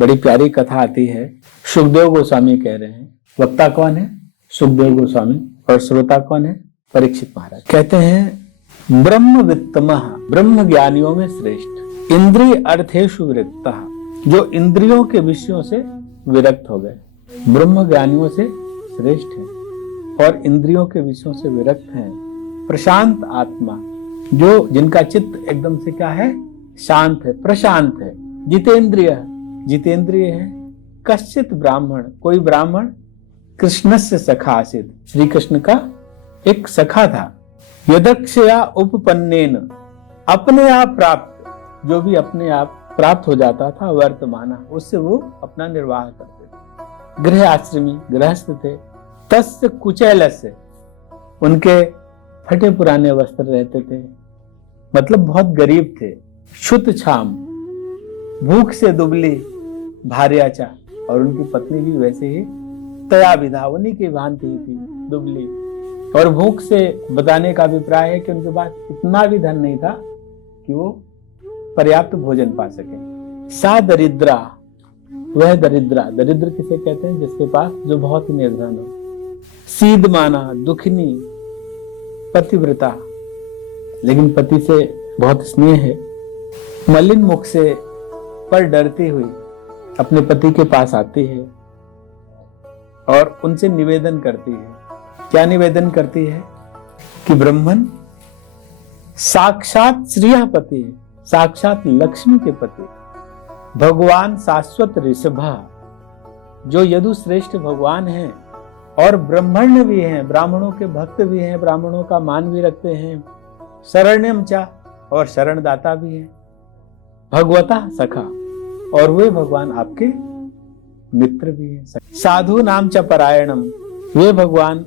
बड़ी प्यारी कथा आती है। सुखदेव गोस्वामी कह रहे हैं, वक्ता कौन है? सुखदेव गोस्वामी, और श्रोता कौन है? परीक्षित महाराज। कहते हैं ब्रह्मवित्तमः, ब्रह्म ज्ञानियों में श्रेष्ठ, इंद्रिय अर्थेषु विरक्तः, जो इंद्रियों के विषयों से विरक्त हो गए, ब्रह्म ज्ञानियों से श्रेष्ठ है और इंद्रियों के विषयों से विरक्त हैं। प्रशांत आत्मा, जो जिनका चित्त एकदम से क्या है? शांत है, प्रशांत है। जितेंद्रिय, जितेंद्रिय है। कश्चित ब्राह्मण, कोई ब्राह्मण कृष्णस्य सखा आसीत्, श्री कृष्ण का एक सखा था। यदक्षया उपपन्नेन, अपने आप प्राप्त, जो भी अपने आप प्राप्त हो जाता था वर्तमान, उससे वो अपना निर्वाह करते थे। गृह आश्रमी, गृहस्थ थे। तस्य कुचैलस्य, उनके फटे पुराने वस्त्र रहते थे, मतलब बहुत गरीब थे। क्षुत छाम, भूख से दुबली भार्याचा, और उनकी पत्नी भी वैसे ही तया विधा, उन्हीं की भांति थी, दुबली। और भूख से बताने का अभिप्राय है कि उनके पास इतना भी धन नहीं था कि वो पर्याप्त भोजन पा सके। सा दरिद्रा, वह दरिद्रा, दरिद्र किसे कहते हैं? जिसके पास जो बहुत ही निर्धन हो। सीदमाना, दुखनी, पतिव्रता, लेकिन पति से बहुत स्नेह है। मलिन मुख से पर डरती हुई अपने पति के पास आती है और उनसे निवेदन करती है। क्या निवेदन करती है? कि ब्रह्मन साक्षात श्रियापति है, साक्षात लक्ष्मी के पति, भगवान शाश्वत ऋषभा, जो यदु श्रेष्ठ भगवान हैं और ब्राह्मण भी हैं, ब्राह्मणों के भक्त भी हैं, ब्राह्मणों का मान भी रखते हैं। शरण्यम चा, और शरणदाता भी है। भगवता सखा, और वे भगवान आपके मित्र भी हैं। साधु नाम च परायणम, वे भगवान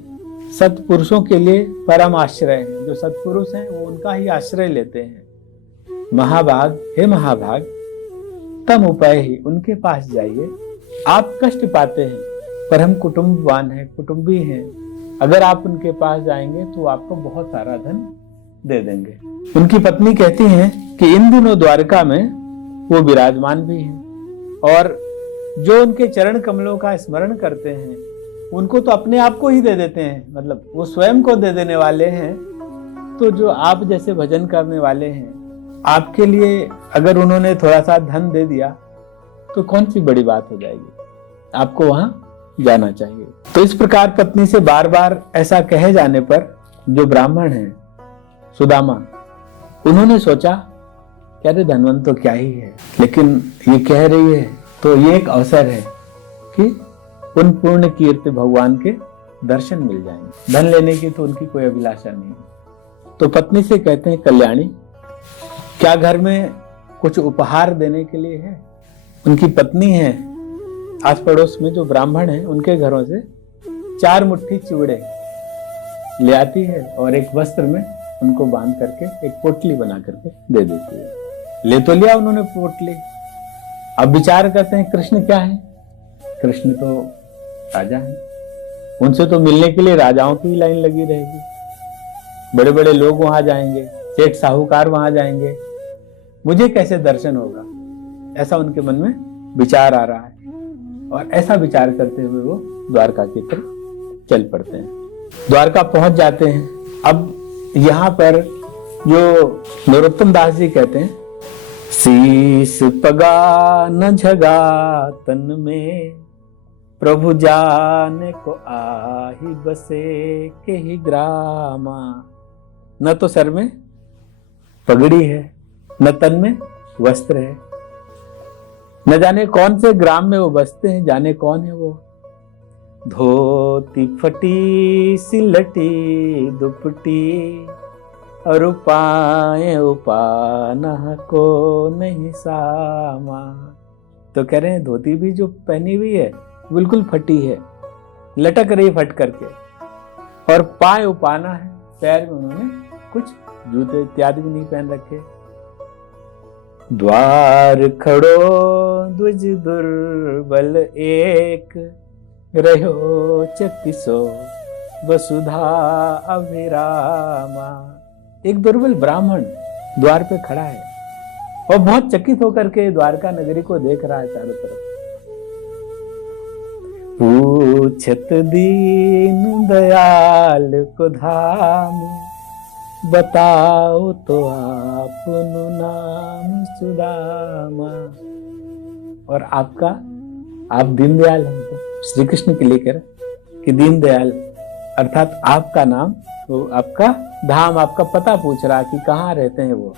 सत्पुरुषों के लिए परम आश्रय हैं। जो सत्पुरुष हैं वो उनका ही आश्रय लेते हैं। महाभाग, हे महाभाग, तम उपाय ही, उनके पास जाइए। आप कष्ट पाते हैं पर हम कुटुंबवान हैं, कुटुंबी हैं। अगर आप उनके पास जाएंगे तो आपको बहुत सारा धन दे देंगे। उनकी पत्नी कहती हैं कि इन दिनों द्वारका में वो विराजमान भी हैं और जो उनके चरण कमलों का स्मरण करते हैं उनको तो अपने आप को ही दे देते हैं, मतलब वो स्वयं को दे देने वाले हैं। तो जो आप जैसे भजन करने वाले हैं, आपके लिए अगर उन्होंने थोड़ा सा धन दे दिया तो कौन सी बड़ी बात हो जाएगी? आपको वहां जाना चाहिए। तो इस प्रकार पत्नी से बार बार ऐसा कहे जाने पर जो ब्राह्मण हैं सुदामा, उन्होंने सोचा कि अरे धनवंत तो क्या ही है, लेकिन ये कह रही है तो ये एक अवसर है कि उन पूर्ण कीर्ति भगवान के दर्शन मिल जाएंगे। धन लेने की तो उनकी कोई अभिलाषा नहीं। तो पत्नी से कहते हैं, कल्याणी, क्या घर में कुछ उपहार देने के लिए है? उनकी पत्नी है, आस पड़ोस में जो ब्राह्मण है उनके घरों से 4 मुट्ठी चिवड़े ले आती है और एक वस्त्र में उनको बांध करके एक पोटली बना करके दे देती है। ले तो लिया उन्होंने पोटली। अब विचार करते हैं कृष्ण क्या है? कृष्ण तो राजा है, उनसे तो मिलने के लिए राजाओं की लाइन लगी रहेगी। बड़े बड़े लोग वहां जाएंगे, सेठ साहूकार वहां जाएंगे, मुझे कैसे दर्शन होगा? ऐसा उनके मन में विचार आ रहा है और ऐसा विचार करते हुए वो द्वारका की तरफ चल पड़ते हैं। द्वारका पहुंच जाते हैं। अब यहाँ पर जो नरोत्तम दास जी कहते हैं, शीस पगा न झगा तन में, प्रभु जाने को आही बसे के ही ग्रामा। न तो सर में पगड़ी है, न तन में वस्त्र है, न जाने कौन से ग्राम में वो बसते हैं, जाने कौन है वो। धोती फटी सिलटी दुपटी, और उपाय उपाना को नहीं सामा। तो कह रहे हैं धोती भी जो पहनी हुई है बिल्कुल फटी है, लटक रही फट करके, और पाय उपाना है, पैर में उन्होंने कुछ जूते इत्यादि भी नहीं पहन रखे। द्वार खड़ो द्विज दुर्बल एक, रहो चकिसो वसुधा अभिरामा। एक दुर्बल ब्राह्मण द्वार पे खड़ा है और बहुत चकित होकर के द्वारका नगरी को देख रहा है चारों तरफ। पूछत दीन दयाल को धाम, बताओ तो आपनु नाम सुदामा। और आपका, आप दीनदयाल हैं तो श्री कृष्ण के लिए कह रहे कि दीनदयाल अर्थात आपका नाम, वो आपका धाम, आपका पता पूछ रहा कि कहाँ रहते हैं वो,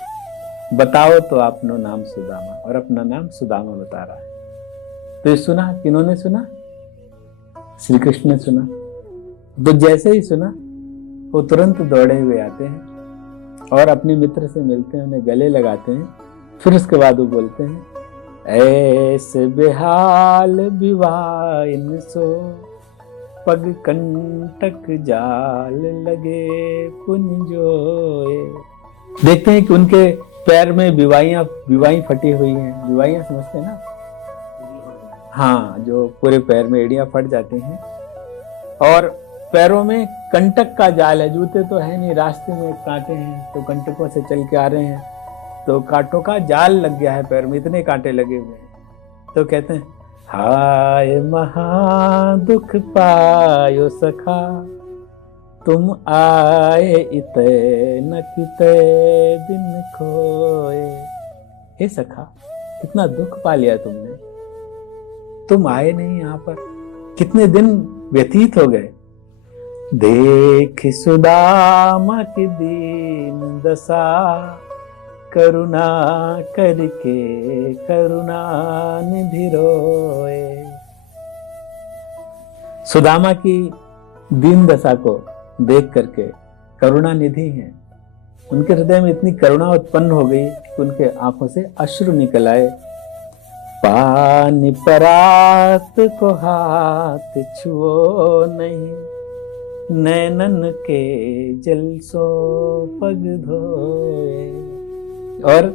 बताओ तो आपनो नाम सुदामा। और अपना नाम सुदामा बता रहा है। तो ये सुना, किन्होंने सुना? श्री कृष्ण ने सुना। तो जैसे ही सुना वो तुरंत दौड़े हुए आते हैं और अपने मित्र से मिलते हैं, उन्हें गले लगाते हैं। फिर उसके बाद वो बोलते हैं, ऐसे बेहाल विवाइन सो, पग कंटक जाल लगे पुंजोए। देखते हैं कि उनके पैर में विवाई फटी हुई हैं। विवाइयां समझते हैं ना? हाँ, जो पूरे पैर में एड़ियां फट जाती हैं। और पैरों में कंटक का जाल है। जूते तो है नहीं, रास्ते में कांटे हैं, तो कंटकों से चल के आ रहे हैं, तो कांटों का जाल लग गया है पैर में, इतने कांटे लगे हुए हैं। तो कहते हैं, हाय महा दुख पायो सखा, तुम आए इते न किते दिन खोए। हे सखा, कितना दुख पा लिया तुमने, तुम आए नहीं यहाँ पर, कितने दिन व्यतीत हो गए। देख सुदामा की दीन दशा, करुणा करके करुणा निधि रोए। सुदामा की दीन दशा को देख करके, करुणा निधि हैं, उनके हृदय में इतनी करुणा उत्पन्न हो गई कि उनके आंखों से अश्रु निकल आए। पानी परात को हाथ छुओ नहीं, नैनन के जल सो पग धोए। और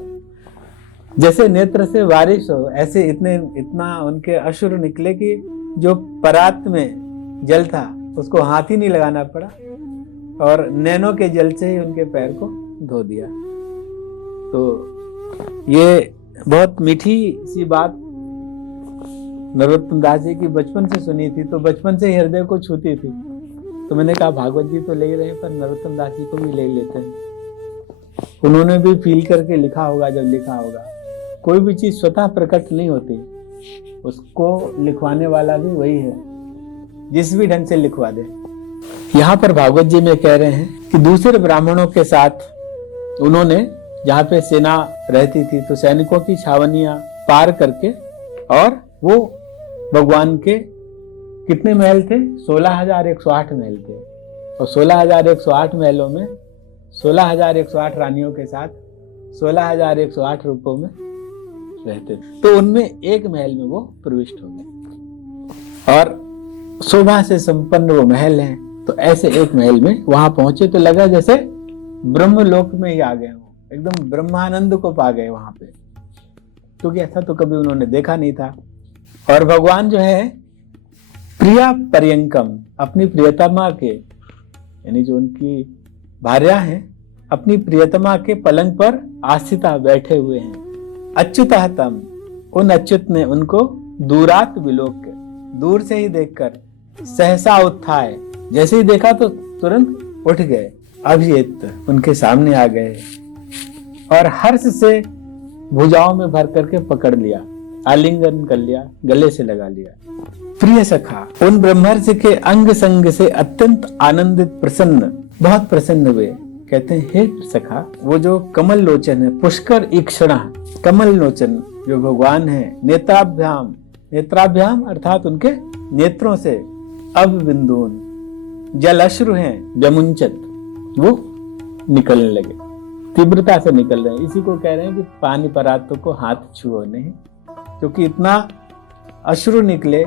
जैसे नेत्र से बारिश हो, ऐसे इतना उनके अश्रु निकले कि जो परात में जल था उसको हाथ ही नहीं लगाना पड़ा, और नैनों के जल से ही उनके पैर को धो दिया। तो ये बहुत मीठी सी बात नरोत्तम दास जी की बचपन से सुनी थी, तो बचपन से हृदय को छूती थी। तो मैंने कहा भागवत जी तो ले ही रहे हैं, पर नरोत्तम दास जी को भी ले लेते हैं। उन्होंने भी फील करके लिखा होगा। जब लिखा होगा, कोई भी चीज स्वतः प्रकट नहीं होती, उसको लिखवाने वाला भी वही है, जिस भी ढंग से लिखवा दे। यहाँ पर भागवत जी में कह रहे हैं कि दूसरे ब्राह्मणों के साथ उन्होंने, जहाँ पे सेना रहती थी, तो सैनिकों की छावनियां पार करके, और वो भगवान के कितने महल थे? 16,108 महल थे। और 16,108 महलों में 16,108 रानियों के साथ 16,108 रूपों में रहते थे। तो उनमें एक महल में वो प्रविष्ट हो गए, और शोभा से संपन्न वो महल है। तो ऐसे एक महल में वहां पहुंचे तो लगा जैसे ब्रह्मलोक में ही आ गए हो, एकदम ब्रह्मानंद को पा गए वहां पे, क्योंकि ऐसा तो कभी उन्होंने देखा नहीं था। और भगवान जो है प्रिया पर्यंकम, अपनी प्रियतमा के, यानी जो उनकी भार्या हैं, अपनी प्रियतमा के पलंग पर आस्थिता बैठे हुए हैं। अच्युतः तम, उन अच्युत ने उनको दूरात विलोक, दूर से ही देखकर, सहसा उत्थाय, जैसे ही देखा तो तुरंत उठ गए, अभियत उनके सामने आ गए, और हर्ष से भुजाओं में भर करके पकड़ लिया, आलिंगन कर लिया, गले से लगा लिया। प्रिय सखा, उन ब्रह्मर्षि के अंग संग से अत्यंत आनंदित, प्रसन्न, बहुत प्रसन्न हुए। कहते हैं, हे सखा, वो जो कमल लोचन है, पुष्कर ईक्षणा, कमल लोचन जो भगवान है, नेत्राभ्याम, नेत्राभ्याम अर्थात उनके नेत्रों से, अब बिंदुन, जल अश्रु हैं, व्यमुंचत, वो निकलने लगे, तीव्रता से निकल रहे हैं। इसी को कह रहे हैं कि पानी परातों को हाथ छुओ नहीं, क्योंकि इतना अश्रु निकले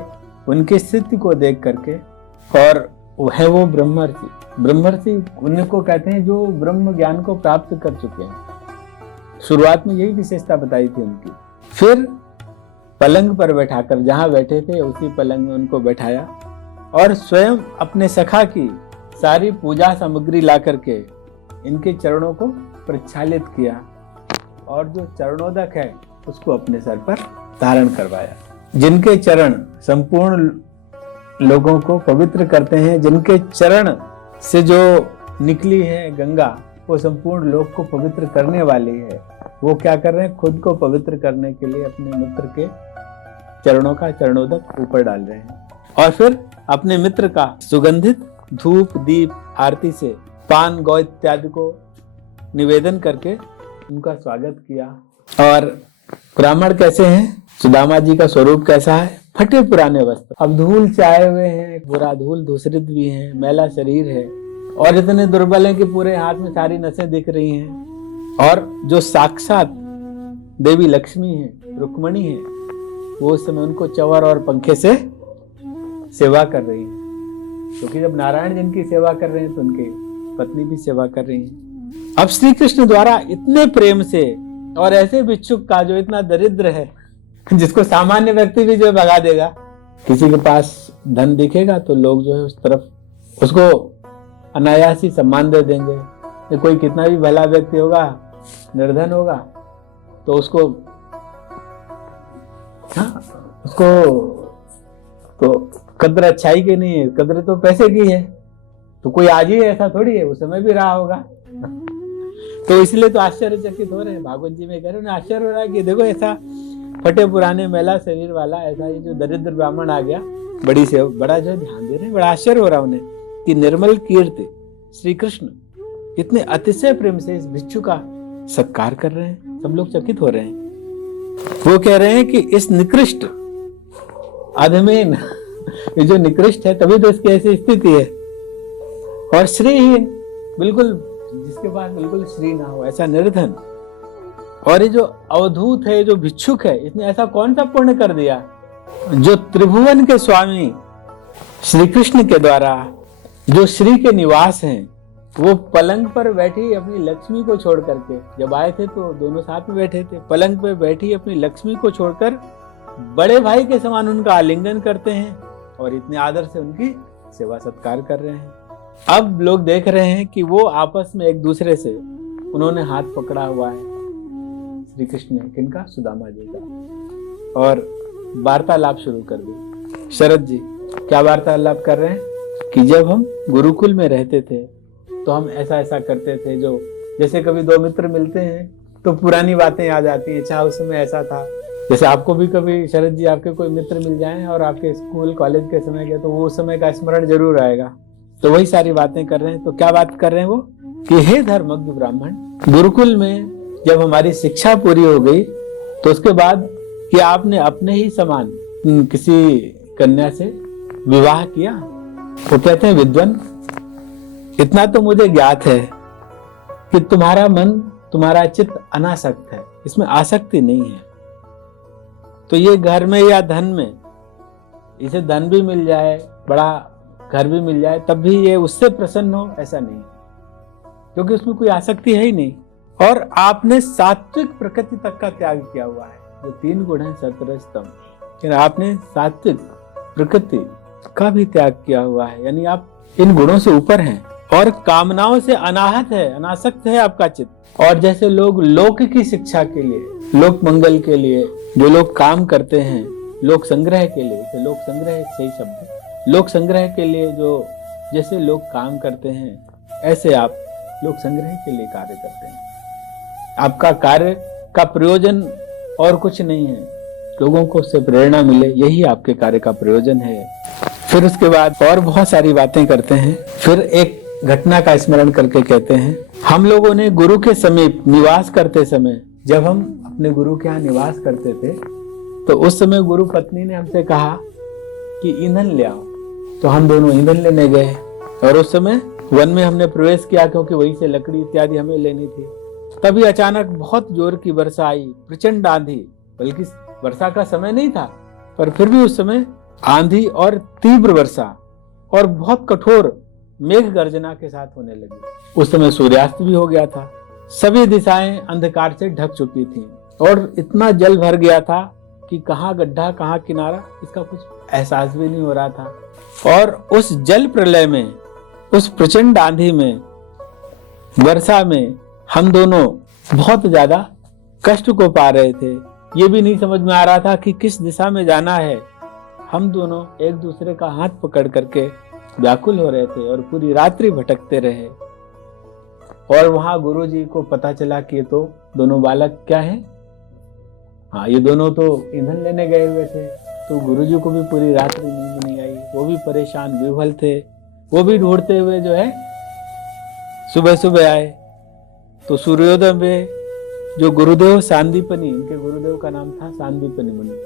उनकी स्थिति को देख करके। और वो है वो ब्रह्मर्षि, ब्रह्मर्षि उनको कहते हैं जो ब्रह्म ज्ञान को प्राप्त कर चुके हैं। शुरुआत में यही विशेषता बताई थी उनकी। फिर पलंग पर बैठाकर, जहां बैठे थे उसी पलंग में उनको बैठाया, और स्वयं अपने सखा की सारी पूजा सामग्री ला करके इनके चरणों को प्रक्षालित किया, और जो चरणोदक है उसको अपने सर पर धारण करवाया। जिनके चरण संपूर्ण लोगों को पवित्र करते हैं, जिनके चरण से जो निकली है गंगा वो संपूर्ण लोक को पवित्र करने वाली है। वो क्या कर रहे हैं, खुद को पवित्र करने के लिए अपने मित्र के चरणों का चरणोदक ऊपर डाल रहे हैं और फिर अपने मित्र का सुगंधित धूप दीप आरती से पान गौ इत्यादि को निवेदन करके उनका स्वागत किया। और ब्राह्मण कैसे हैं, सुदामा जी का स्वरूप कैसा है, फटे पुराने वस्त्र, अब धूल चाहे हुए हैं, बुरा धूल दूसरित भी है, मैला शरीर है और इतने दुर्बल हैं कि पूरे हाथ में सारी नसें दिख रही हैं। और जो साक्षात देवी लक्ष्मी है, रुक्मणी है, वो उस समय उनको चंवर और पंखे से सेवा कर रही है, क्योंकि जब नारायण जिनकी सेवा कर रहे हैं तो उनके पत्नी भी सेवा कर रही है। अब श्री कृष्ण द्वारा इतने प्रेम से और ऐसे भिक्षुक का जो इतना दरिद्र है, जिसको सामान्य व्यक्ति भी जो भगा देगा, किसी के पास धन दिखेगा तो लोग जो है उस तरफ उसको अनायास ही सम्मान दे देंगे। कोई कितना भी भला व्यक्ति होगा, निर्धन होगा, तो उसको तो कद्र अच्छाई की नहीं है, कद्र तो पैसे की है। तो कोई आज ही ऐसा थोड़ी है, उस समय भी रहा होगा। तो इसलिए तो आश्चर्यचकित हो रहे हैं। भागवत जी में कह रहे हैं, आश्चर्य हो रहा है कि देखो ऐसा फटे पुराने मैला शरीर वाला ऐसा ही जो दरिद्र ब्राह्मण आ गया, बड़ा जो ध्यान दे रहे हैं, बड़ा आश्चर्य हो रहा है उन्हें कि निर्मल कीर्ति श्री कृष्ण इतने अतिशय प्रेम से इस भिक्षु का सत्कार कर रहे हैं। सब लोग चकित हो रहे हैं। वो कह रहे हैं कि इस निकृष्ट अधमेन, ये जो निकृष्ट है तभी तो इसकी ऐसी स्थिति है, और श्रीहीन, बिल्कुल जिसके पास बिल्कुल श्री ना हो, ऐसा निर्धन, और ये जो अवधूत है, जो भिक्षुक है, इसने ऐसा कौन सा पुण्य कर दिया जो त्रिभुवन के स्वामी श्री कृष्ण के द्वारा, जो श्री के निवास हैं, वो पलंग पर बैठी अपनी लक्ष्मी को छोड़ करके, जब आए थे तो दोनों साथ में बैठे थे, पलंग पर बैठी अपनी लक्ष्मी को छोड़कर बड़े भाई के समान उनका आलिंगन करते हैं और इतने आदर से उनकी सेवा सत्कार कर रहे हैं। अब लोग देख रहे हैं कि वो आपस में एक दूसरे से उन्होंने हाथ पकड़ा हुआ है, श्री कृष्ण ने, किनका, सुदामा जी का, और वार्तालाप शुरू कर दी। शरद जी क्या वार्तालाप कर रहे हैं कि जब हम गुरुकुल में रहते थे तो हम ऐसा ऐसा करते थे, जो जैसे कभी दो मित्र मिलते हैं तो पुरानी बातें याद आती हैं, अच्छा उस समय ऐसा था। जैसे आपको भी कभी शरद जी आपके कोई मित्र मिल जाएं और आपके स्कूल कॉलेज के समय के, तो वो उस समय का स्मरण जरूर आएगा। तो वही सारी बातें कर रहे हैं। तो क्या बात कर रहे हैं वो कि हे धर्मज्ञ ब्राह्मण, गुरुकुल में जब हमारी शिक्षा पूरी हो गई तो उसके बाद कि आपने अपने ही समान किसी कन्या से विवाह किया। वो कहते हैं, विद्वान, इतना तो मुझे ज्ञात है कि तुम्हारा मन, तुम्हारा चित्त अनासक्त है, इसमें आसक्ति नहीं है। तो ये घर में या धन में, इसे धन भी मिल जाए, बड़ा घर भी मिल जाए, तब भी ये उससे प्रसन्न हो, ऐसा नहीं, क्योंकि उसमें कोई आसक्ति है ही नहीं। और आपने सात्विक प्रकृति तक का त्याग किया हुआ है, जो 3 गुण है, सत्व तम, आपने सात्विक प्रकृति का भी त्याग किया हुआ है, यानी आप इन गुणों से ऊपर हैं और कामनाओं से अनाहत है, अनासक्त है आपका चित्त। और जैसे लोग लोक की शिक्षा के लिए, लोक मंगल के लिए जो लोग काम करते हैं, लोक संग्रह के लिए, तो लोक संग्रह सही शब्द है, लोक संग्रह के लिए जो जैसे लोग काम करते हैं, ऐसे आप लोक संग्रह के लिए कार्य करते हैं। आपका कार्य का प्रयोजन और कुछ नहीं है, लोगों को उससे प्रेरणा मिले, यही आपके कार्य का प्रयोजन है। फिर उसके बाद और बहुत सारी बातें करते हैं। फिर एक घटना का स्मरण करके कहते हैं, हम लोगों ने गुरु के समीप निवास करते समय, जब हम अपने गुरु के यहाँ निवास करते थे, तो उस समय गुरु पत्नी ने हमसे कहा कि ईंधन ले आओ। तो हम दोनों ईंधन लेने गए और उस समय वन में हमने प्रवेश किया, क्योंकि वहीं से लकड़ी इत्यादि हमें लेनी थी। तभी अचानक बहुत जोर की वर्षा आई, प्रचंड आंधी, बल्कि वर्षा का समय नहीं था, पर फिर भी उस समय आंधी और तीव्र वर्षा और बहुत कठोर मेघ गर्जना के साथ होने लगी। उस समय सूर्यास्त भी हो गया था, सभी दिशाएं अंधकार से ढक चुकी थीं और इतना जल भर गया था कि कहाँ गड्ढा कहाँ किनारा, इसका कुछ एहसास भी नहीं हो रहा था। और उस जल प्रलय में, उस प्रचंड आंधी में, वर्षा में हम दोनों बहुत ज्यादा कष्ट को पा रहे थे। ये भी नहीं समझ में आ रहा था कि किस दिशा में जाना है, हम दोनों एक दूसरे का हाथ पकड़ करके व्याकुल हो रहे थे और पूरी रात्रि भटकते रहे। और वहां गुरुजी को पता चला कि ये तो दोनों बालक क्या हैं, हाँ ये दोनों तो ईंधन लेने गए हुए थे। तो गुरुजी को भी पूरी रात्रि नींद नहीं आई, वो भी परेशान विह्वल थे। वो भी ढूंढते हुए जो है सुबह सुबह आए। तो सूर्योदय में जो गुरुदेव सांदीपनी, इनके गुरुदेव का नाम था सांदीपनी मुनि,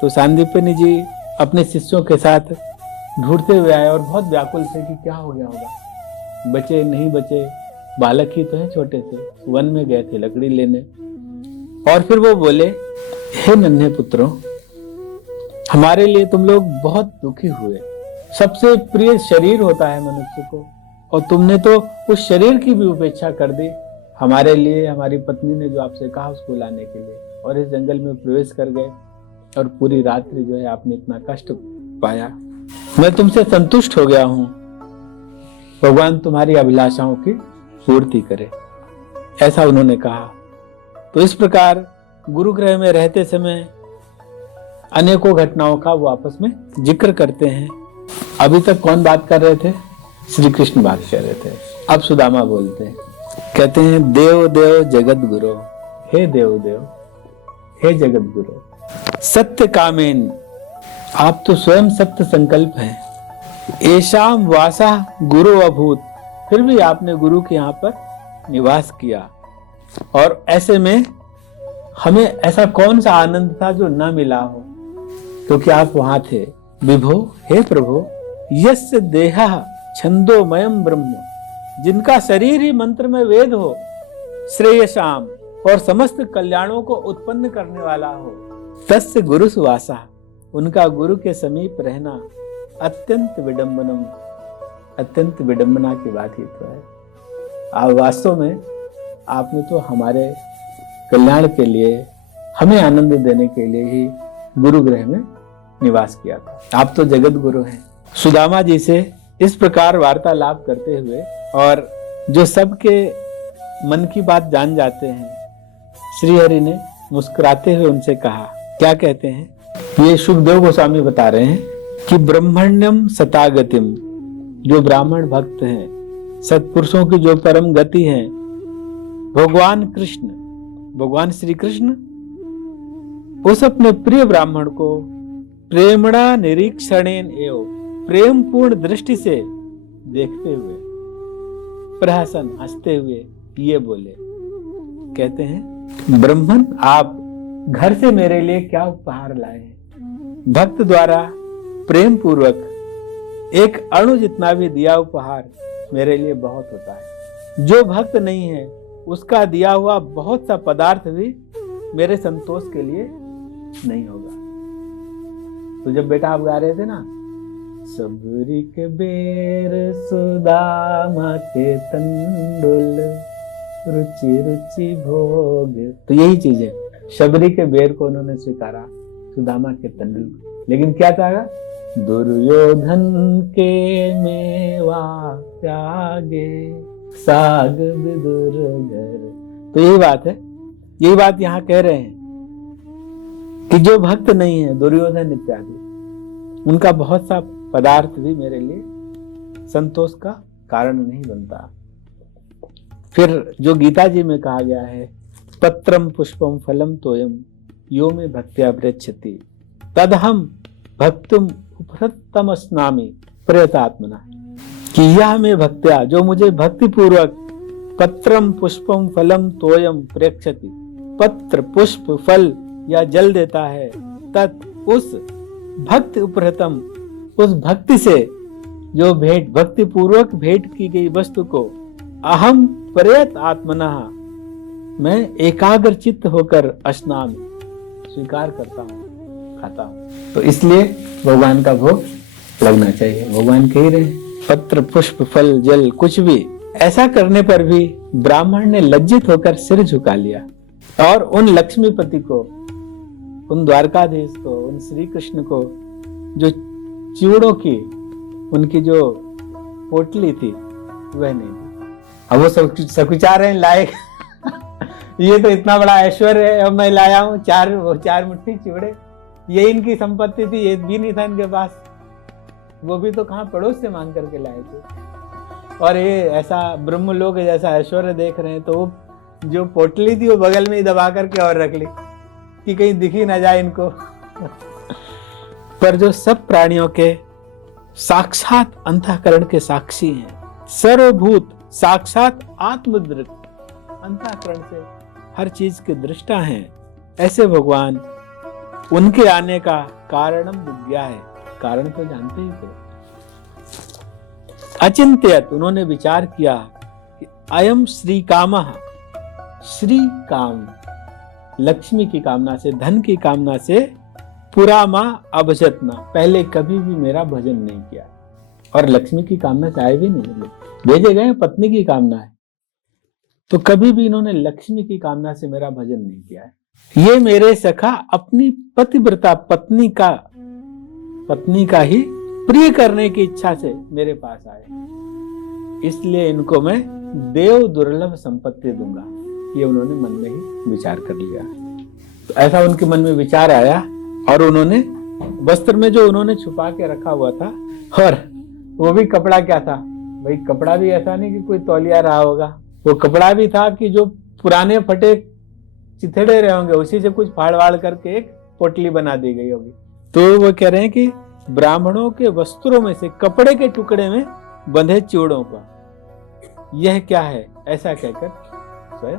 तो सांदीपनी जी अपने शिष्यों के साथ ढूंढते हुए आए और बहुत व्याकुल थे कि क्या हो गया होगा, बचे नहीं बचे, बालक ही तो हैं छोटे से, वन में गए थे लकड़ी लेने। और फिर वो बोले, हे नन्हे पुत्रों, हमारे लिए तुम लोग बहुत दुखी हुए। सबसे प्रिय शरीर होता है मनुष्य को, और तुमने तो उस शरीर की भी उपेक्षा कर दी हमारे लिए। हमारी पत्नी ने जो आपसे कहा उसको लाने के लिए, और इस जंगल में प्रवेश कर गए और पूरी रात्रि जो है आपने इतना कष्ट पाया। मैं तुमसे संतुष्ट हो गया हूं, भगवान तुम्हारी अभिलाषाओं की पूर्ति करे, ऐसा उन्होंने कहा। तो इस प्रकार गुरुगृह में रहते समय अनेकों घटनाओं का वो आपस में जिक्र करते हैं। अभी तक कौन बात कर रहे थे? श्री कृष्ण बात कर रहे थे। अब सुदामा बोलते हैं, कहते हैं, देव देव जगत गुरु, हे देव देव, हे जगत गुरु, सत्य कामेन, आप तो स्वयं सत्य संकल्प हैं। ऐशाम वासा गुरु अभूत, फिर भी आपने गुरु के यहाँ पर निवास किया, और ऐसे में हमें ऐसा कौन सा आनंद था जो न मिला हो, क्योंकि आप वहां थे। विभो, हे प्रभु, यस्य देहा छंदोमयम ब्रह्म, जिनका शरीर ही मंत्र में वेद हो, श्रेयशाम, और समस्त कल्याणों को उत्पन्न करने वाला हो, तस्य गुरु सुवासा, उनका गुरु के समीप रहना अत्यंत विडंबनम, अत्यंत विडंबना की बात ही तो है। आप वास्तव में आपने तो हमारे कल्याण के लिए, हमें आनंद देने के लिए ही गुरुगृह में निवास किया था। आप तो जगत गुरु हैं। सुदामा जी से इस प्रकार वार्तालाप करते हुए, और जो सबके मन की बात जान जाते हैं, श्री हरि ने मुस्कुराते हुए उनसे कहा, क्या कहते हैं? ये सुखदेव गोस्वामी बता रहे हैं कि ब्रह्मण्यम सतागतिम, जो ब्राह्मण भक्त हैं, सत्पुरुषों की जो परम गति है, भगवान कृष्ण, भगवान श्री कृष्ण उस अपने प्रिय ब्राह्मण को प्रेमणा निरीक्षणेन एव, प्रेम पूर्ण दृष्टि से देखते हुए, प्रहसन हंसते हुए ये बोले, कहते हैं, ब्रह्मन, आप घर से मेरे लिए क्या उपहार लाए हैं? भक्त द्वारा प्रेम पूर्वक एक अणु जितना भी दिया उपहार मेरे लिए बहुत होता है। जो भक्त नहीं है उसका दिया हुआ बहुत सा पदार्थ भी मेरे संतोष के लिए नहीं होगा। तो जब बेटा आप गा रहे थे ना, सबरी के बेर सुदामा के तंडुल, रुचि रुचि भोग, तो यही चीज है। शबरी के बेर को उन्होंने स्वीकारा, सुदामा के तंडुल, लेकिन क्या चाहा? दुर्योधन के मेवा त्यागे, साग विदुर घर। तो यही बात है, यही बात यहाँ कह रहे हैं कि जो भक्त नहीं है, दुर्योधन इत्यादि, उनका बहुत सा पदार्थ भी मेरे लिए संतोष का कारण नहीं बनता। फिर जो गीता जी में कहा गया है, पत्रम पुष्पम फलम तोयम यो में भक्त्या पृच्छति तदहम भक्तुम उपहृतम अस्नामि प्रयतात्मना, कि यह में भक्त्या, जो मुझे भक्ति पूर्वक पत्रम पुष्पम फलम तोयम प्रेक्षति, पत्र पुष्प फल या जल देता है, तत् उस भक्ति उपहृतम, उस भक्ति से जो भेंट, भक्ति पूर्वक भेंट की गई वस्तु को, अहम प्रयत आत्मना, मैं एकाग्र चित्त होकर अस्नामि, स्वीकार करता हूँ, खाता हूँ। तो इसलिए भगवान का भोग लगना चाहिए। भगवान कह रहे हैं, पत्र पुष्प फल जल कुछ भी। ऐसा करने पर भी ब्राह्मण ने लज्जित होकर सिर झुका लिया, और उन लक्ष्मीपति को, उन द्वारकाधीश को, उन श्री कृष्ण को जो चिवड़ों की उनकी जो पोटली थी वह नहीं थी। अब वो सकुचा रहे हैं, लाए ये तो इतना बड़ा ऐश्वर्य है, अब मैं लाया हूं चार मुट्ठी चिवड़े, ये इनकी संपत्ति थी, ये भी नहीं था इनके पास, वो भी तो कहाँ पड़ोस से मांग करके लाए थे। और ये ऐसा ब्रह्मलोक जैसा ऐश्वर्य देख रहे हैं, तो जो पोटली थी वो बगल में ही दबा करके और रख ली कि कहीं दिखी ना जाए इनको। पर जो सब प्राणियों के साक्षात अंतःकरण के साक्षी हैं, सर्वभूत साक्षात आत्मदृक अंतःकरण से हर चीज के दृष्टा हैं, ऐसे भगवान, उनके आने का कारणम विज्ञा है, कारण तो जानते ही थे। अचिंत्यत, उन्होंने विचार किया कि अयम श्री कामः, श्री काम लक्ष्मी की कामना से, धन की कामना से, पुरा मां अभजतना, पहले कभी भी मेरा भजन नहीं किया, और लक्ष्मी की कामना से आए भी नहीं, भेजे गए पत्नी की कामना है, तो कभी भी इन्होंने लक्ष्मी की कामना से मेरा भजन नहीं किया है। ये मेरे सखा अपनी पतिव्रता पत्नी का ही प्रिय करने की इच्छा से मेरे पास आए, इसलिए इनको मैं देव दुर्लभ संपत्ति दूंगा, ये उन्होंने मन में ही विचार कर लिया। तो ऐसा उनके मन में विचार आया, और उन्होंने वस्त्र में जो उन्होंने छुपा के रखा हुआ था, और वो भी कपड़ा क्या था भाई, कपड़ा भी ऐसा नहीं कि कोई तौलिया रहा होगा, वो कपड़ा भी था कि जो पुराने फटे चिथड़े रहे होंगे, उसी से कुछ फाड़ वाड़ करके एक पोटली बना दी गई होगी। तो वो कह रहे हैं कि ब्राह्मणों के वस्त्रों में से कपड़े के टुकड़े में बंधे चिवड़ों पर, यह क्या है, ऐसा कहकर स्वयं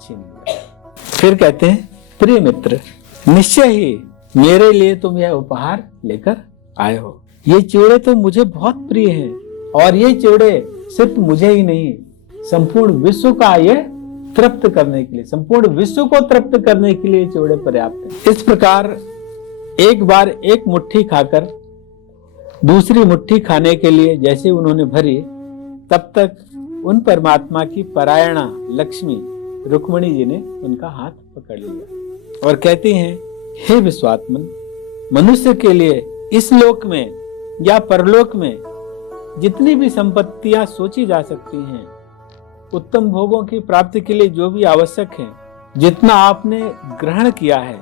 छीन लिया। फिर कहते हैं, प्रिय मित्र, निश्चय ही मेरे लिए तुम यह उपहार लेकर आए हो, ये चिवड़े तो मुझे बहुत प्रिय हैं, और ये चिवड़े सिर्फ मुझे ही नहीं, संपूर्ण विश्व का ये तृप्त करने के लिए, संपूर्ण विश्व को तृप्त करने के लिए चिवड़े पर्याप्त हैं। इस प्रकार एक बार एक मुट्ठी खाकर दूसरी मुट्ठी खाने के लिए जैसे उन्होंने भरी, तब तक उन परमात्मा की परायणा लक्ष्मी रुक्मिणी जी ने उनका हाथ पकड़ लिया और कहती हैं, हे विश्वात्मन, मनुष्य के लिए इस लोक में या परलोक में जितनी भी संपत्तियां सोची जा सकती हैं, उत्तम भोगों की प्राप्ति के लिए जो भी आवश्यक है, जितना आपने ग्रहण किया है,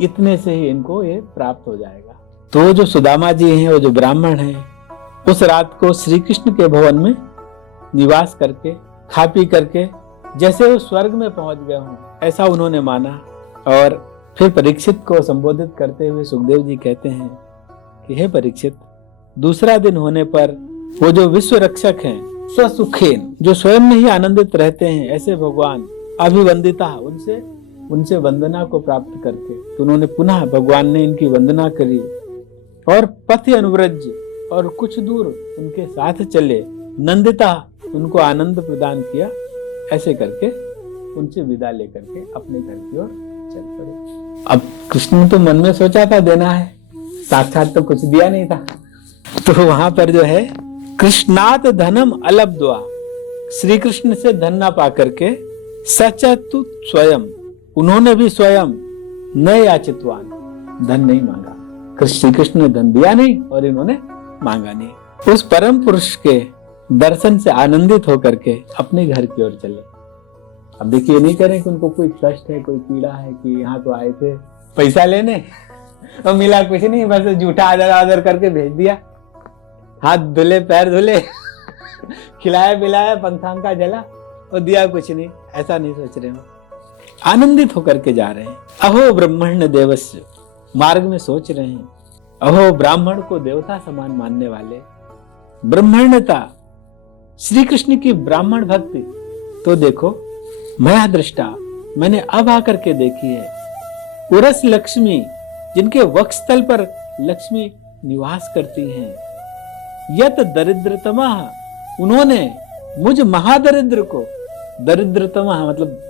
इतने से ही इनको ये प्राप्त हो जाएगा। तो जो सुदामा जी हैं, वो जो ब्राह्मण हैं, उस रात को श्री कृष्ण के भवन में निवास करके खा पी करके जैसे वो स्वर्ग में पहुंच गए हों, ऐसा उन्होंने माना। और फिर परीक्षित को संबोधित करते हुए सुखदेव जी कहते हैं कि हे परीक्षित, दूसरा दिन होने पर वो जो विश्व रक्षक हैं, स्वसुखेन, जो स्वयं में ही आनंदित रहते हैं, ऐसे भगवान अभिवंदिता, उनसे वंदना को प्राप्त करके, तो उन्होंने पुनः, भगवान ने इनकी वंदना करी और पथ अनुव्रज, और कुछ दूर उनके साथ चले, नंदिता, उनको आनंद प्रदान किया। ऐसे करके उनसे विदा लेकर के अपने घर की ओर चल पड़े। अब कृष्ण ने तो मन में सोचा था देना है, साक्षात तो कुछ दिया नहीं था। तो वहां पर जो है, कृष्णात धनम अलब्ध्वा, श्री कृष्ण से धन ना पा करके, सचतु स्वयं, उन्होंने भी स्वयं न याचितवान, धन नहीं मांगा। श्री कृष्ण ने धन दिया नहीं और इन्होंने मांगा नहीं। उस परम पुरुष के दर्शन से आनंदित होकर के अपने घर की ओर चले। अब देखिए, नहीं करें कि उनको कोई कष्ट है, कोई पीड़ा है, कि यहाँ तो आए थे पैसा लेने और मिला कुछ नहीं, बस जूठा आदर आदर करके भेज दिया, हाथ धुले पैर धुले खिलाया पिलाया, पंखांका जला और दिया कुछ नहीं, ऐसा नहीं सोच रहे हो। आनंदित होकर के जा रहे हैं। अहो ब्रह्मण्य देवस्य, मार्ग में सोच रहे हैं, अहो ब्राह्मण को देवता समान मानने वाले, ब्रह्मण्यता, श्री कृष्ण की ब्राह्मण भक्ति तो देखो, मया दृष्टा, मैंने अब आकर के देखी है। उरस लक्ष्मी, जिनके वक्षस्थल पर लक्ष्मी निवास करती हैं। यत दरिद्रतमा, उन्होंने मुझ महादरिद्र को, दरिद्रतमा मतलब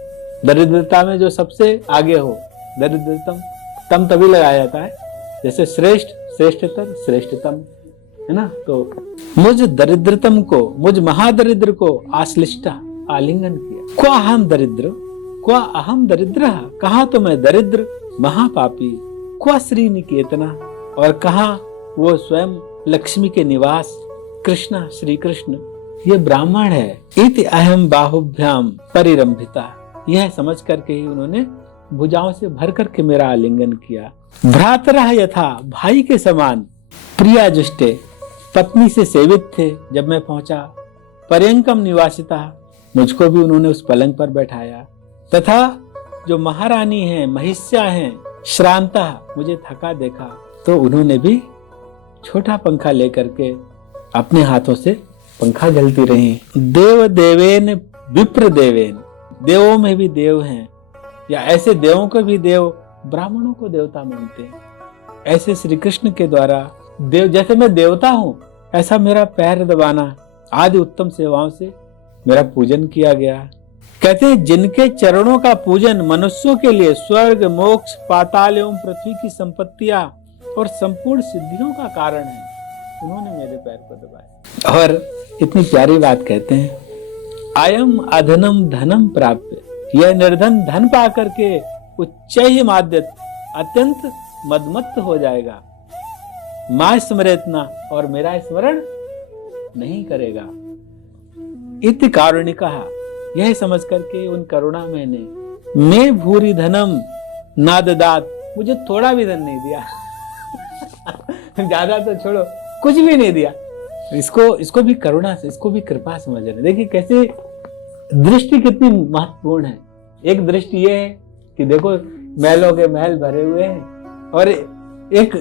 दरिद्रता में जो सबसे आगे हो, दरिद्रतम, तम तभी लगाया जाता है, जैसे श्रेष्ठ, श्रेष्ठतर, श्रेष्ठतम, है ना। तो मुझ दरिद्रतम को, मुझ महादरिद्र को आश्लिष्टा, आलिंगन किया। क्वा अहम दरिद्र, क्वा अहम दरिद्र, कहा तो मैं दरिद्र महापापी, क्वा श्री निकेतना, और कहा वो स्वयं लक्ष्मी के निवास कृष्णा, श्री कृष्ण, ये ब्राह्मण है। इति अहम बाहुभ्याम परिरंभिता, यह समझ करके ही उन्होंने भुजाओं से भर करके मेरा आलिंगन किया। भ्रातरः यथा, भाई के समान, प्रिया जुष्टे, पत्नी से सेवित थे जब मैं पहुंचा। पर्यंकम निवासिता, मुझको भी उन्होंने उस पलंग पर बैठाया। तथा जो महारानी हैं, महिष्या हैं, श्रांता, मुझे थका देखा तो उन्होंने भी छोटा पंखा लेकर के अपने हाथों से पंखा झलती रही। देव देवेन विप्र देवेन, देवों में भी देव हैं, या ऐसे देवों को भी देव, ब्राह्मणों को देवता मानते हैं। ऐसे श्री कृष्ण के द्वारा देव, जैसे मैं देवता हूं, ऐसा मेरा पैर दबाना आदि उत्तम सेवाओं से मेरा पूजन किया गया। कहते हैं जिनके चरणों का पूजन मनुष्यों के लिए स्वर्ग, मोक्ष, पाताल एवं पृथ्वी की संपत्तियां और संपूर्ण सिद्धियों का कारण है, उन्होंने मेरे पैर को दबाया। और इतनी प्यारी बात कहते हैं, आयम अधनम धनम प्राप्त, यह निर्धन धन पा करके उच्चैः माद्यत, अत्यंत मदमत्त हो जाएगा। मां स्मरेतना, और मेरा स्मरण नहीं करेगा। इति कारुणिकः, यह समझ करके उन करुणा मैंने, मैं भूरी धनम ना ददात, मुझे थोड़ा भी धन नहीं दिया ज्यादा तो छोड़ो, कुछ भी नहीं दिया। इसको भी करुणा से, इसको भी कृपा समझ रहे। देखिए कैसे दृष्टि कितनी महत्वपूर्ण है। एक दृष्टि ये है कि देखो महलों के महल भरे हुए हैं, और एक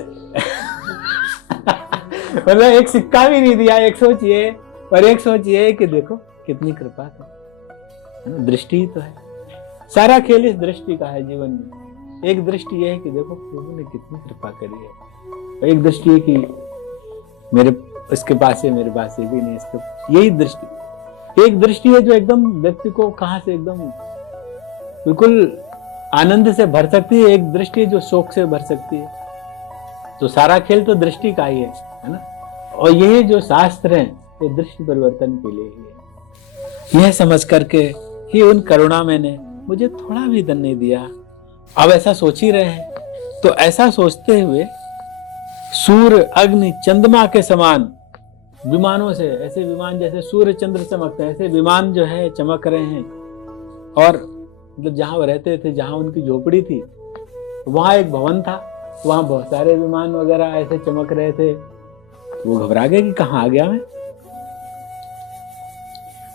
मतलब एक सिक्का भी नहीं दिया, एक सोच ये, और एक सोच ये कि देखो कितनी कृपा है। दृष्टि ही तो है, सारा खेल इस दृष्टि का है जीवन में। एक दृष्टि ये है कि देखो प्रभु ने कितनी कृपा करी है, और एक दृष्टि है कि मेरे इसके पास है, मेरे पास ये भी नहीं, इसके, यही दृष्टि। एक दृष्टि है जो एकदम व्यक्ति को कहां से एकदम बिल्कुल आनंद से भर सकती है, एक दृष्टि है जो शोक से भर सकती है। तो सारा खेल तो दृष्टि का ही है ना। और यही जो शास्त्र हैं ये दृष्टि परिवर्तन के लिए ही है। यह समझ करके ही उन करुणा मैंने मुझे थोड़ा भी धन नहीं दिया। अब ऐसा सोच ही रहे हैं, तो ऐसा सोचते हुए सूर्य, अग्नि, चंद्रमा के समान विमानों से, ऐसे विमान जैसे सूर्य चंद्र चमकते हैं, ऐसे विमान जो है चमक रहे हैं। और मतलब जहां वो रहते थे, जहां उनकी झोपड़ी थी, वहां एक भवन था, वहां बहुत सारे विमान वगैरह ऐसे चमक रहे थे। तो वो घबरा गए कि कहां आ गया मैं।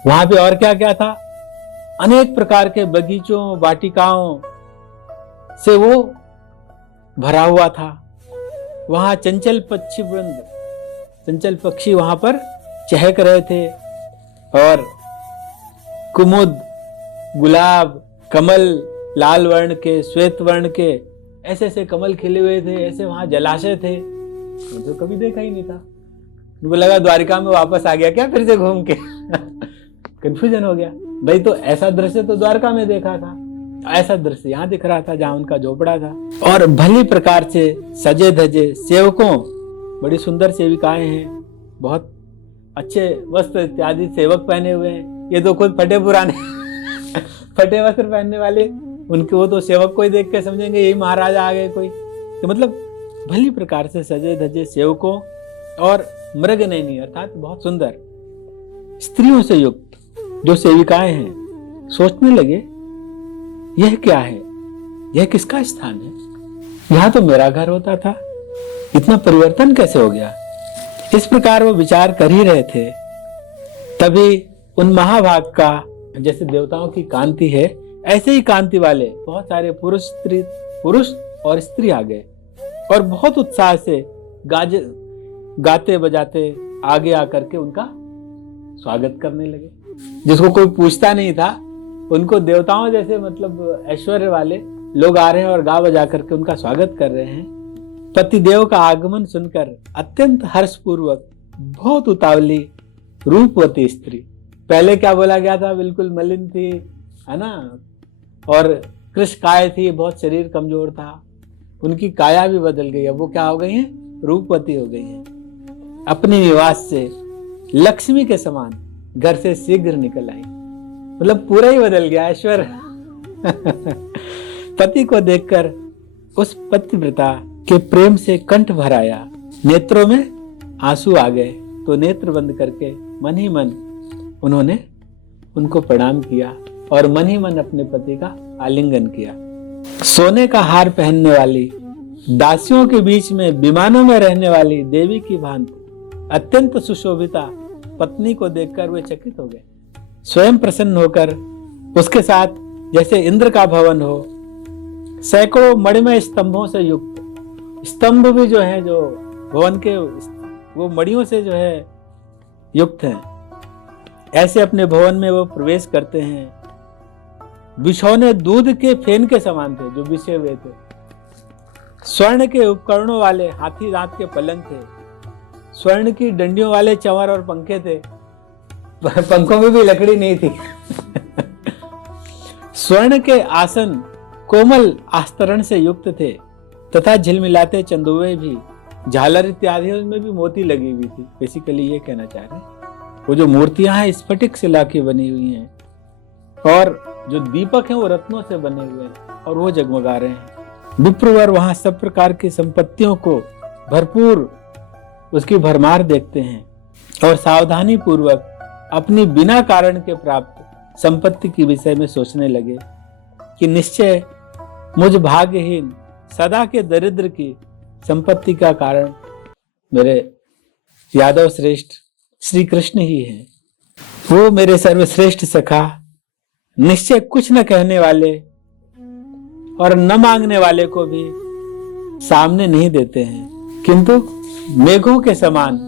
वहां पे और क्या क्या था, अनेक प्रकार के बगीचों, वाटिकाओं से वो भरा हुआ था। वहां चंचल पक्षी वृंद, चंचल पक्षी वहां पर चहक रहे थे, और कुमुद, गुलाब, कमल, लाल वर्ण के, श्वेत वर्ण के, ऐसे ऐसे कमल खिले हुए थे। ऐसे वहां जलाशय थे, तो कभी देखा ही नहीं था। उनको लगा द्वारिका में वापस आ गया क्या फिर से घूम के कंफ्यूजन हो गया भाई। तो ऐसा दृश्य तो द्वारका में देखा था, ऐसा दृश्य यहाँ दिख रहा था जहां उनका झोपड़ा था। और भली प्रकार से सजे धजे सेवकों, बड़ी सुंदर सेविकाएं हैं, बहुत अच्छे वस्त्र इत्यादि सेवक पहने हुए हैं। ये तो खुद फटे पुराने फटे वस्त्र पहनने वाले, उनके वो तो सेवक को ही देख के समझेंगे यही महाराजा आ गए कोई। तो मतलब भली प्रकार से सजे धजे सेवकों और मृगनयनी अर्थात बहुत सुंदर स्त्रियों से युक्त जो सेविकाएं हैं, सोचने लगे यह क्या है, यह किसका स्थान है, यहां तो मेरा घर होता था, इतना परिवर्तन कैसे हो गया। इस प्रकार वो विचार कर ही रहे थे, तभी उन महाभाग का, जैसे देवताओं की कांति है ऐसे ही कांति वाले बहुत सारे पुरुष और स्त्री आ गए, और बहुत उत्साह से गाते बजाते आगे आकर के उनका स्वागत करने लगे। जिसको कोई पूछता नहीं था, उनको देवताओं जैसे मतलब ऐश्वर्य वाले लोग आ रहे हैं और गा बजा करके उनका स्वागत कर रहे हैं। पतिदेव का आगमन सुनकर अत्यंत हर्षपूर्वक बहुत उतावली रूपवती स्त्री, पहले क्या बोला गया था, बिल्कुल मलिन थी, है ना, और कृशकाय थी, बहुत शरीर कमजोर था, उनकी काया भी बदल गई। अब वो क्या हो गई है, रूपवती हो गई है। अपने निवास से लक्ष्मी के समान घर से शीघ्र निकल आई, मतलब पूरा ही बदल गया ऐश्वर्य पति को देखकर उस पतिव्रता के प्रेम से कंठ भर आया, नेत्रों में आंसू आ गए, तो नेत्र बंद करके मन ही मन उन्होंने उनको प्रणाम किया और मन ही मन अपने पति का आलिंगन किया। सोने का हार पहनने वाली दासियों के बीच में विमानों में रहने वाली देवी की भांति अत्यंत सुशोभिता पत्नी को देखकर वे चकित हो गए। स्वयं प्रसन्न होकर उसके साथ जैसे इंद्र का भवन हो, सैकड़ों मणिमय स्तंभों से युक्त, स्तंभ भी जो है जो भवन के वो मणियों से जो है युक्त हैं, ऐसे अपने भवन में वो प्रवेश करते हैं। बिछौने दूध के फेन के समान थे जो बिछे हुए थे। स्वर्ण के उपकरणों वाले हाथी दांत के पलंग थे। स्वर्ण की डंडियों वाले चंवर और पंखे थे। पंखों में भी लकड़ी नहीं थी। स्वर्ण के आसन कोमल आस्तरण से युक्त थे तथा झिलमिलाते चंदुए भी, झालर इत्यादि में भी मोती लगी हुई थी। बेसिकली ये कहना चाह रहे हैं, वो जो मूर्तियां हैं स्फटिक शिला की बनी हुई हैं और जो दीपक हैं वो रत्नों से बने हुए हैं और वो जगमगा रहे हैं। विप्रवर वहां सब प्रकार की संपत्तियों को भरपूर उसकी भरमार देखते हैं और सावधानी पूर्वक अपनी बिना कारण के प्राप्त संपत्ति के विषय में सोचने लगे कि निश्चय मुझ भाग्यहीन सदा के दरिद्र की संपत्ति का कारण मेरे यादव श्रेष्ठ श्री कृष्ण ही हैं। वो मेरे सर्वश्रेष्ठ सखा, निश्चय कुछ न कहने वाले और न मांगने वाले को भी सामने नहीं देते हैं, किंतु मेघों के समान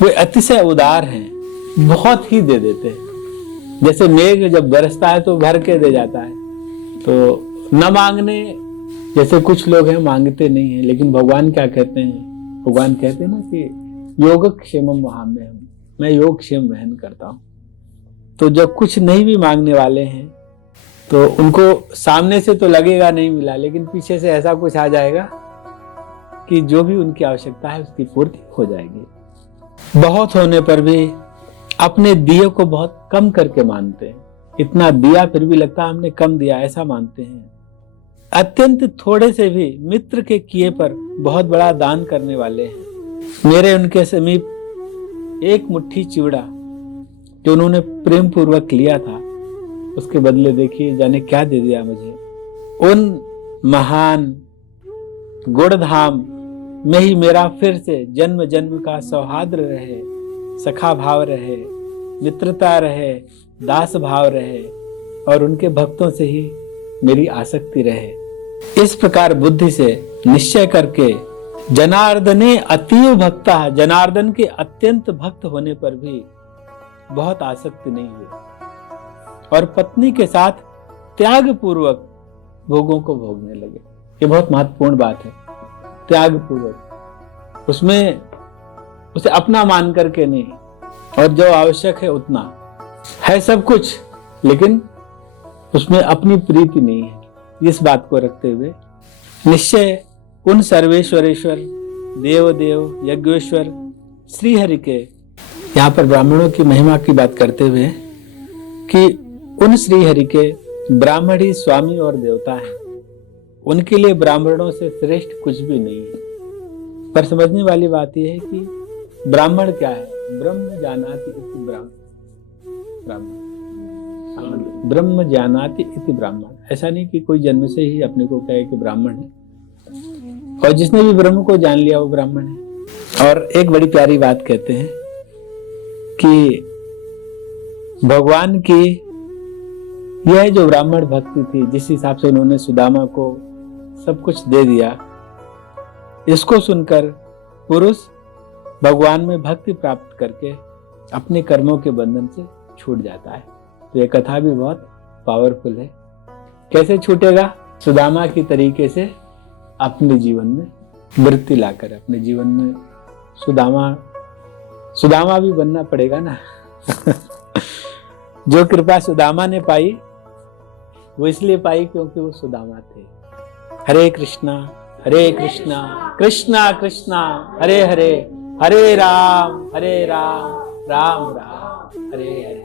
वे अतिशय उदार हैं, बहुत ही दे देते हैं। जैसे मेघ जब बरसता है तो भर के दे जाता है, तो न मांगने जैसे कुछ लोग हैं मांगते नहीं है। लेकिन भगवान क्या कहते हैं? भगवान कहते हैं ना कि योगक्षेमम वहाम्यहम्, मैं योगक्षेम वहन करता हूं। तो जब कुछ नहीं भी मांगने वाले हैं तो उनको सामने से तो लगेगा नहीं मिला, लेकिन पीछे से ऐसा कुछ आ जाएगा कि जो भी उनकी आवश्यकता है उसकी पूर्ति हो जाएगी। बहुत होने पर भी अपने दिए को बहुत कम करके मानते हैं। इतना दिया फिर भी लगता है हमने कम दिया, ऐसा मानते हैं। अत्यंत थोड़े से भी मित्र के किए पर बहुत बड़ा दान करने वाले हैं। मेरे उनके समीप एक मुट्ठी चिवड़ा जो उन्होंने प्रेम पूर्वक लिया था, उसके बदले देखिए जाने क्या दे दिया मुझे। उन महान गुणधाम में ही मेरा फिर से जन्म जन्म का सौहार्द रहे, सखा भाव रहे, मित्रता रहे, दास भाव रहे और उनके भक्तों से ही मेरी आसक्ति रहे। इस प्रकार बुद्धि से निश्चय करके जनार्दने अतीव भक्ता, जनार्दन के अत्यंत भक्त होने पर भी बहुत आसक्ति नहीं हुई और पत्नी के साथ त्याग पूर्वक भोगों को भोगने लगे। ये बहुत महत्वपूर्ण बात है, त्याग पूर्वक, उसमें उसे अपना मान करके नहीं, और जो आवश्यक है उतना है सब कुछ, लेकिन उसमें अपनी प्रीति नहीं है। इस बात को रखते हुए निश्चय उन सर्वेश्वरेश्वर देव देव यज्ञेश्वर श्री हरि के, यहाँ पर ब्राह्मणों की महिमा की बात करते हुए कि उन श्री हरि के ब्राह्मण ही स्वामी और देवता हैं, उनके लिए ब्राह्मणों से श्रेष्ठ कुछ भी नहीं है। पर समझने वाली बात यह है कि ब्राह्मण क्या है? ब्रह्म जानाति इति ब्राह्मण, ब्रह्म जानाति इति ब्राह्मण। ऐसा नहीं कि कोई जन्म से ही अपने को कहे कि ब्राह्मण है, और जिसने भी ब्रह्म को जान लिया वो ब्राह्मण है। और एक बड़ी प्यारी बात कहते हैं कि भगवान की यह जो ब्राह्मण भक्ति थी, जिस हिसाब से उन्होंने सुदामा को सब कुछ दे दिया, इसको सुनकर पुरुष भगवान में भक्ति प्राप्त करके अपने कर्मों के बंधन से छूट जाता है। तो यह कथा भी बहुत पावरफुल है। कैसे छूटेगा? सुदामा की तरीके से अपने जीवन में वृत्ति लाकर, अपने जीवन में सुदामा भी बनना पड़ेगा ना। जो कृपा सुदामा ने पाई वो इसलिए पाई क्योंकि वो सुदामा थे। हरे कृष्णा कृष्णा कृष्णा हरे हरे, हरे राम राम राम हरे हरे।